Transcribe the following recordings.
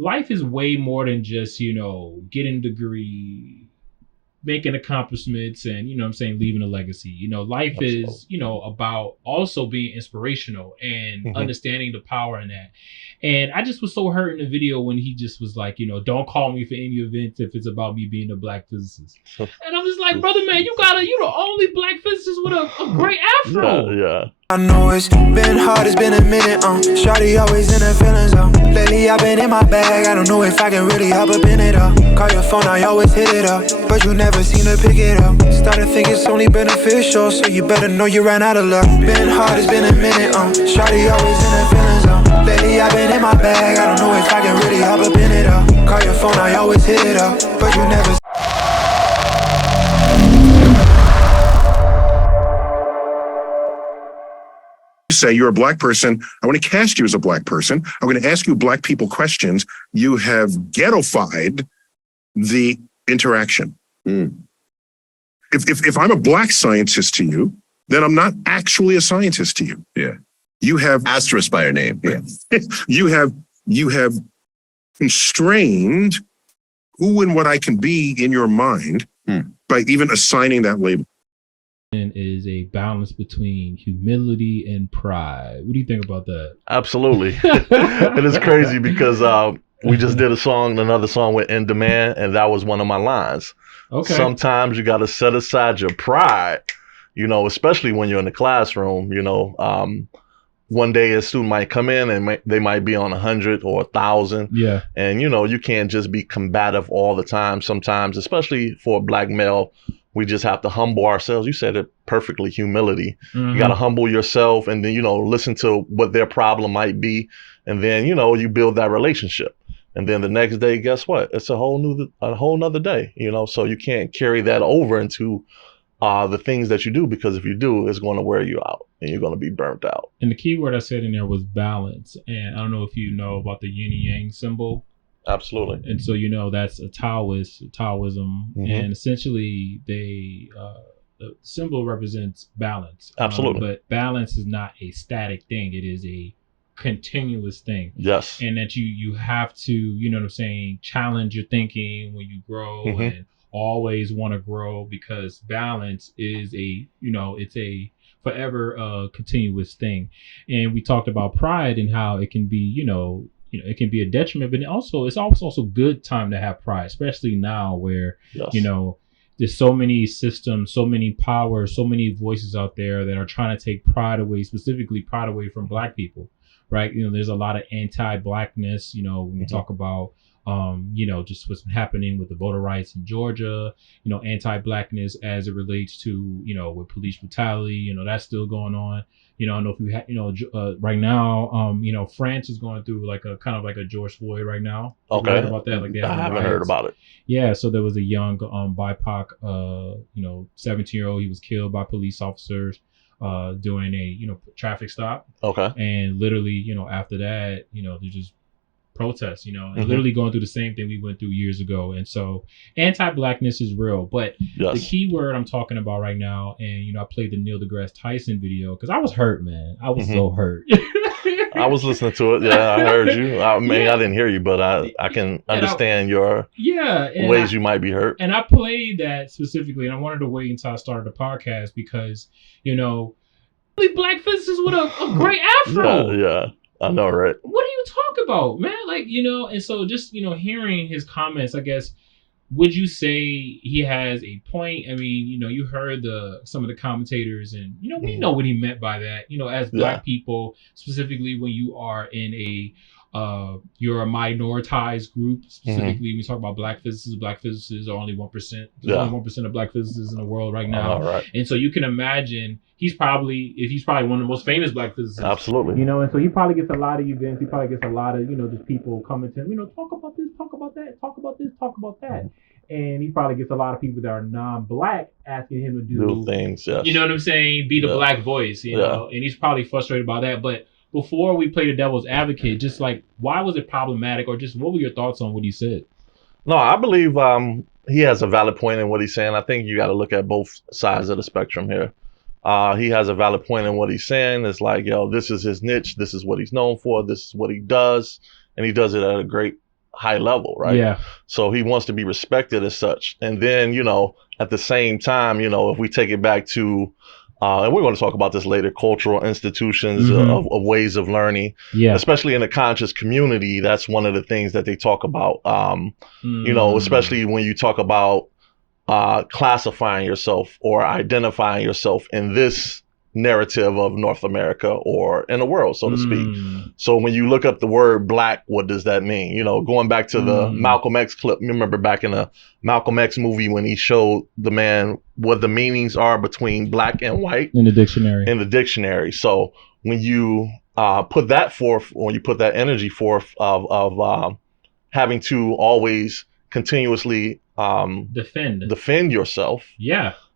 life is way more than just, getting a degree, making accomplishments, and leaving a legacy. Life Absolutely. is, about also being inspirational and Hmm. understanding the power in that. And I just was so hurt in the video when he just was like, don't call me for any event if it's about me being a black physicist. And I'm just like, brother, man, you the only black physicist with a great Yeah, afro. yeah. I know it's been hard, it's been a minute, Shawty always in her feelings, Lately I've been in my bag, I don't know if I can really hop up in it, Call your phone, I always hit it up, but you never seem to pick it up. Started thinking it's only beneficial, so you better know you ran out of luck. Been hard, it's been a minute, Shawty always in her feelings, Lately I've been in my bag, I don't know if I can really hop up in it, Call your phone, I always hit it up, but you never. Say you're a black person. I want to cast you as a black person. I'm going to ask you black people questions. You have ghettofied the interaction. If I'm a black scientist to you, then I'm not actually a scientist to you. Yeah. You have Asterisk by your name. Yeah. you have constrained who and what I can be in your mind by even assigning that label. Is a balance between humility and pride. What do you think about that? Absolutely. It is crazy because we just did another song with In Demand, and that was one of my lines. Okay. Sometimes you got to set aside your pride, especially when you're in the classroom. One day a student might come in and they might be on 100 or 1,000. Yeah. And, you can't just be combative all the time. Sometimes, especially for a black male, we just have to humble ourselves. You said it perfectly, humility. Mm-hmm. You got to humble yourself and then, listen to what their problem might be. And then, you build that relationship. And then the next day, guess what? It's a whole nother day, so you can't carry that over into the things that you do, because if you do, it's going to wear you out and you're going to be burnt out. And the key word I said in there was balance. And I don't know if you know about the yin and yang symbol. Absolutely. And so, that's a Taoism. And essentially the symbol represents balance. Absolutely. But balance is not a static thing. It is a continuous thing. Yes. And that you have to, challenge your thinking when you grow and always want to grow, because balance is it's a forever continuous thing. And we talked about pride and how it can be, it can be a detriment, but it's also good time to have pride, especially now where, there's so many systems, so many powers, so many voices out there that are trying to take pride away, specifically pride away from black people, right? There's a lot of anti-blackness, when we talk about, just what's happening with the voter rights in Georgia, anti-blackness as it relates to, with police brutality, that's still going on. I don't know if you right now, France is going through like a kind of like a George Floyd right now. Okay. You heard about that? Like I haven't heard about it. Yeah, so there was a young BIPOC 17-year-old. He was killed by police officers doing a traffic stop. Okay. And literally, after that, they just protests, and literally going through the same thing we went through years ago. And so anti-blackness is real, but the key word I'm talking about right now, and I played the Neil deGrasse Tyson video because I was hurt, man. I was so hurt. I was listening to it. Yeah, I heard you. I didn't hear you, but I can understand your ways you might be hurt. And I played that specifically, and I wanted to wait until I started the podcast because, black physicists with a great afro. Yeah. I know, right? What do you talk about, man? Like, and so just, hearing his comments, I guess, would you say he has a point? I mean, you heard some of the commentators, and, we know what he meant by that, as black people, specifically when you are in you're a minoritized group, specifically when we talk about black physicists are only 1%. There's only 1% of black physicists in the world right now. Right. And so you can imagine he's probably one of the most famous black physicists. Absolutely. And so he probably gets a lot of events. He probably gets a lot of, just people coming to him, talk about this, talk about that, talk about this, talk about that. And he probably gets a lot of people that are non-black asking him to do things. Yes. You know what I'm saying? Be the black voice, know, and he's probably frustrated about that. But before we play the devil's advocate, just like, why was it problematic, or just what were your thoughts on what he said? No, I believe he has a valid point in what he's saying. I think you got to look at both sides of the spectrum here. He has a valid point in what he's saying. It's like, this is his niche. This is what he's known for. This is what he does. And he does it at a great high level, right? Yeah. So he wants to be respected as such. And then, you know, at the same time, you know, if we take it back to, and we're going to talk about this later, cultural institutions of ways of learning, especially in the conscious community. That's one of the things that they talk about, you know, especially when you talk about classifying yourself or identifying yourself in this narrative of North America or in the world, so to speak. So when you look up the word black, what does that mean? You know, going back to the Malcolm X clip, you remember back in the Malcolm X movie when he showed the man what the meanings are between black and white in the dictionary. So when you put that forth, when you put that energy forth of having to always continuously defend yourself,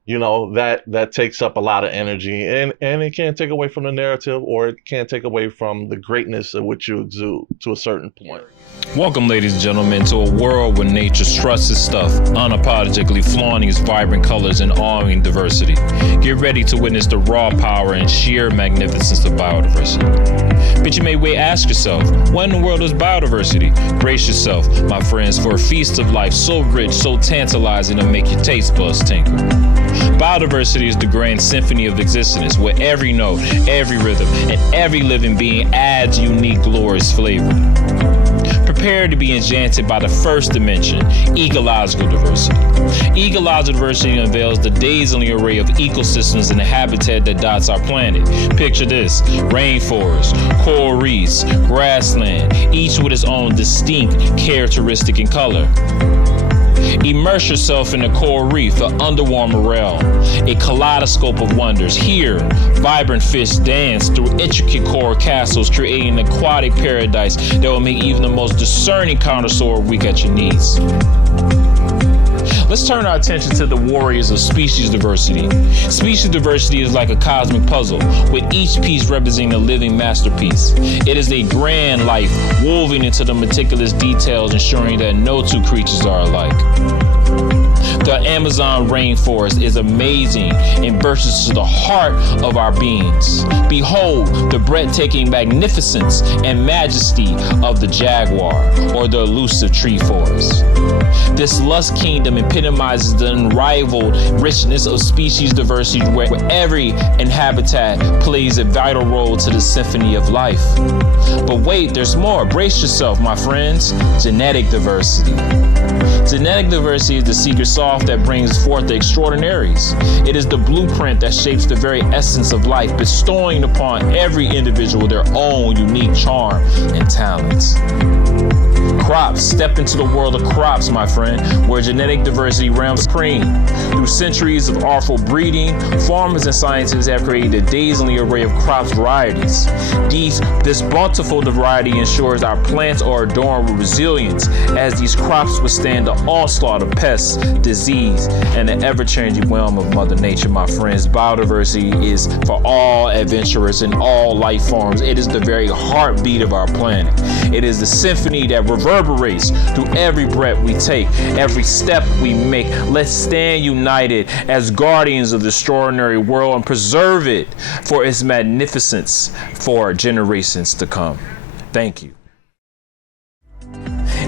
you know, that takes up a lot of energy, and it can't take away from the narrative, or it can't take away from the greatness of which you exude to a certain point. Welcome, ladies and gentlemen, to a world where nature struts its stuff, unapologetically flaunting its vibrant colors and awing diversity. Get ready to witness the raw power and sheer magnificence of biodiversity. But you may ask yourself, what in the world is biodiversity? Brace yourself, my friends, for a feast of life so rich, so tantalizing, to make your taste buds tingle. Biodiversity is the grand symphony of existence, where every note, every rhythm, and every living being adds unique, glorious flavor. Prepare to be enchanted by the first dimension, ecological diversity. Ecological diversity unveils the dazzling array of ecosystems and the habitat that dots our planet. Picture this: rainforest, coral reefs, grassland, each with its own distinct characteristic and color. Immerse yourself in the coral reef, an underwater realm, a kaleidoscope of wonders. Here, vibrant fish dance through intricate coral castles, creating an aquatic paradise that will make even the most discerning connoisseur weak at your knees. Let's turn our attention to the warriors of species diversity. Species diversity is like a cosmic puzzle, with each piece representing a living masterpiece. It is a grand life woven into the meticulous details, ensuring that no two creatures are alike. The Amazon rainforest is amazing and bursts to the heart of our beings. Behold the breathtaking magnificence and majesty of the jaguar, or the elusive tree forest. This lush kingdom epitomizes the unrivaled richness of species diversity, where every habitat plays a vital role to the symphony of life. But wait, there's more. Brace yourself, my friends. Genetic diversity. Genetic diversity is the secret sauce that brings forth the extraordinaries. It is the blueprint that shapes the very essence of life, bestowing upon every individual their own unique charm and talents. Crops. Step into the world of crops, my friend, where genetic diversity reigns supreme. Through centuries of artful breeding, farmers and scientists have created a dazzling array of crop varieties. This bountiful variety ensures our plants are adorned with resilience, as these crops withstand the onslaught of pests, disease, and the ever-changing realm of Mother Nature, my friends. Biodiversity is for all adventurers and all life forms. It is the very heartbeat of our planet. It is the symphony that reverberates through every breath we take, every step we make. Let's stand united as guardians of the extraordinary world and preserve it for its magnificence for generations to come. Thank you.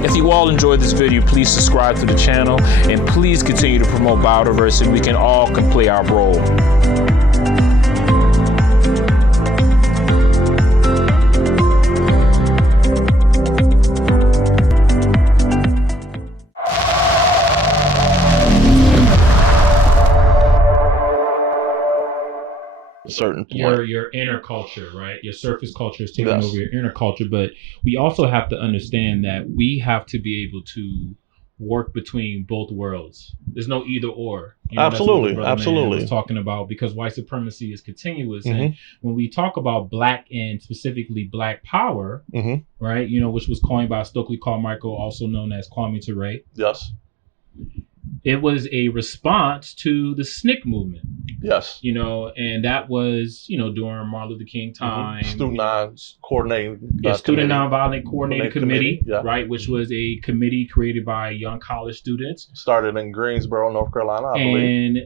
If you all enjoyed this video, please subscribe to the channel and please continue to promote biodiversity. We can all play our role. Certain point. Your inner culture, right? Your surface culture is taking over your inner culture, but we also have to understand that we have to be able to work between both worlds. There's no either or. You know, absolutely, that's what absolutely. was talking about, because white supremacy is continuous, and when we talk about black and specifically black power, right? You know, which was coined by Stokely Carmichael, also known as Kwame Ture. Yes. It was a response to the SNCC movement. Yes. You know, and that was, you know, during Martin Luther King time. Student non-coordinating Student Nonviolent Coordinating Committee, yeah. right, which was a committee created by young college students. Started in Greensboro, North Carolina, I believe. And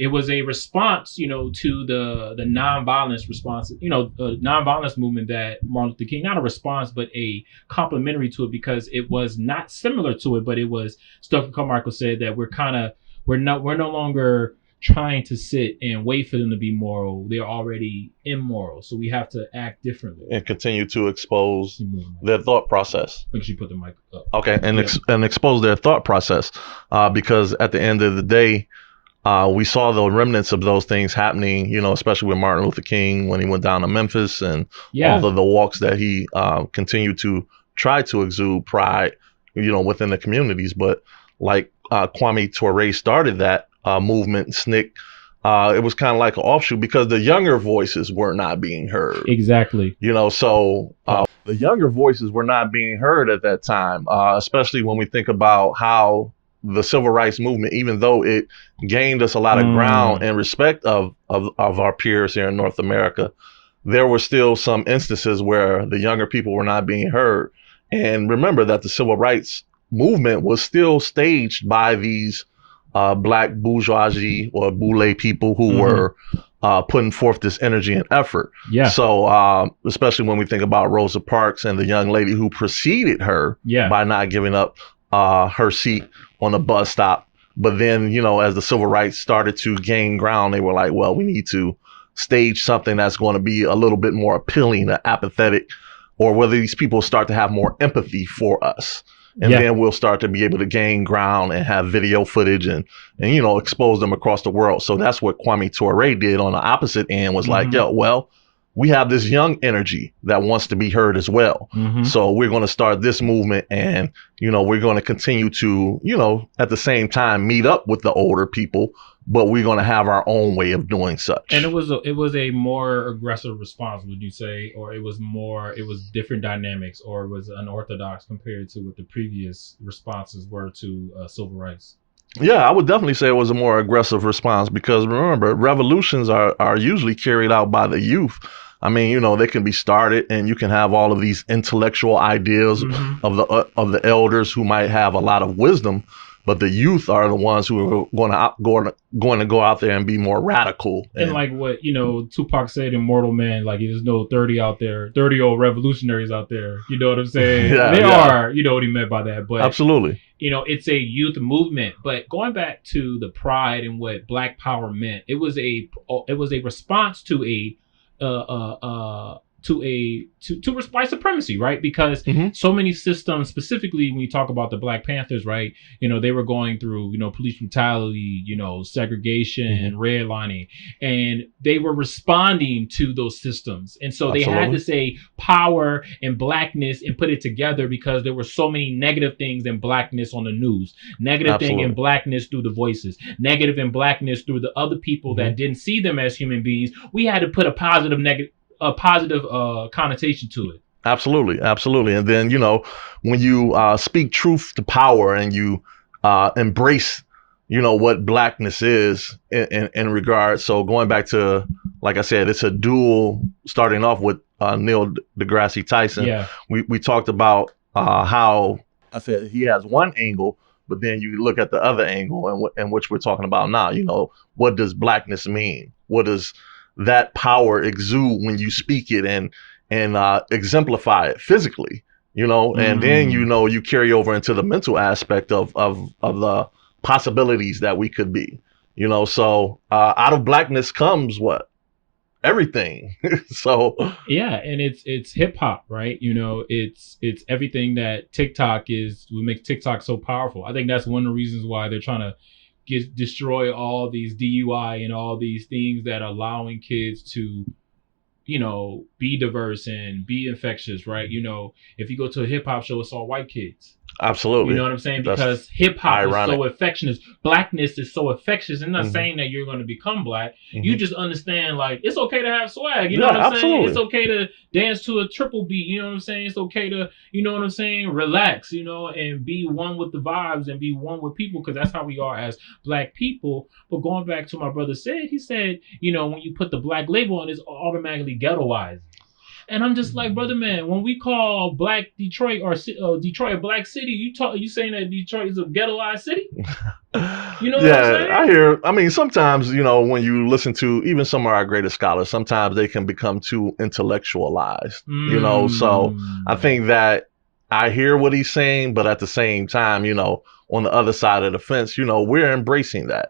it was a response, you know, to the nonviolence response, you know, the nonviolence movement that Martin Luther King, not a response, but a complementary to it, because it was not similar to it, but it was, Stokely Carmichael said that we're no longer trying to sit and wait for them to be moral. They're already immoral. So we have to act differently. And continue to expose their thought process. Make sure you put the mic up. Okay, and expose their thought process. Because at the end of the day, we saw the remnants of those things happening, you know, especially with Martin Luther King when he went down to Memphis, and all of the walks that he continued to try to exude pride, you know, within the communities. But like Kwame Ture started that movement, SNCC, it was kind of like an offshoot because the younger voices were not being heard. Exactly. You know, so the younger voices were not being heard at that time, especially when we think about how the civil rights movement, even though it gained us a lot of ground and respect of our peers here in North America, there were still some instances where the younger people were not being heard. And remember that the civil rights movement was still staged by these black bourgeoisie or boule people who were putting forth this energy and effort. Yeah. So especially when we think about Rosa Parks and the young lady who preceded her by not giving up her seat on the bus stop. But then, you know, as the civil rights started to gain ground, they were like, well, we need to stage something that's going to be a little bit more appealing to apathetic, or whether these people start to have more empathy for us. And then we'll start to be able to gain ground and have video footage and you know, expose them across the world. So that's what Kwame Ture did on the opposite end, was like, yo, well, we have this young energy that wants to be heard as well. So we're going to start this movement, and, you know, we're going to continue to, you know, at the same time meet up with the older people, but we're going to have our own way of doing such. And it was a more aggressive response, would you say, or it was different dynamics, or it was unorthodox compared to what the previous responses were to civil rights? Yeah, I would definitely say it was a more aggressive response, because remember, revolutions are usually carried out by the youth. I mean, you know, they can be started, and you can have all of these intellectual ideas of the elders who might have a lot of wisdom, but the youth are the ones who are going to go out there and be more radical. And like what, you know, Tupac said in Mortal Man, like, there's no 30-year-old revolutionaries out there. You know what I'm saying? They are. You know what he meant by that. But absolutely. You know, it's a youth movement. But going back to the pride and what Black Power meant, it was a response to white supremacy, right? Because so many systems, specifically when you talk about the Black Panthers, right? You know, they were going through, you know, police brutality, you know, segregation, redlining, and they were responding to those systems. And so they had to say power and Blackness and put it together, because there were so many negative things in Blackness on the news, negative thing in Blackness through the voices, negative in Blackness through the other people that didn't see them as human beings. We had to put a positive connotation to it. Absolutely. And then, you know, when you speak truth to power, and you embrace, you know, what Blackness is in regard. So going back to, like I said, it's a duel, starting off with Neil deGrasse Tyson. Yeah. We talked about how I said he has one angle, but then you look at the other angle, and which we're talking about now. You know, what does Blackness mean? What does that power exude when you speak it and exemplify it physically, you know? And then, you know, you carry over into the mental aspect of the possibilities that we could be, you know? So out of Blackness comes what? Everything. So yeah, and it's hip hop, right? You know, it's everything that TikTok is, what makes TikTok so powerful. I think that's one of the reasons why they're trying to destroy all these DUI and all these things that are allowing kids to, you know, be diverse and be infectious, right? You know, if you go to a hip hop show, it's all white kids. Absolutely. You know what I'm saying? That's Because hip hop is ironic. so infectious. Blackness is so infectious. I'm not Mhm. saying that you're going to become black. Mhm. You just understand, like, it's okay to have swag. You know Yeah, what I'm saying? absolutely. It's okay to dance to a triple beat. You know what I'm saying? It's okay to, you know what I'm saying, relax, you know, and be one with the vibes and be one with people, because that's how we are as black people. But going back to my brother said, he said, you know, when you put the black label on, it's automatically ghettoized. And I'm just like, brother, man, when we call Black Detroit or Detroit a black city, you saying that Detroit is a ghettoized city? You know what I'm saying? I hear. I mean, sometimes, you know, when you listen to even some of our greatest scholars, sometimes they can become too intellectualized. You know, so I think that I hear what he's saying, but at the same time, you know, on the other side of the fence, you know, we're embracing that.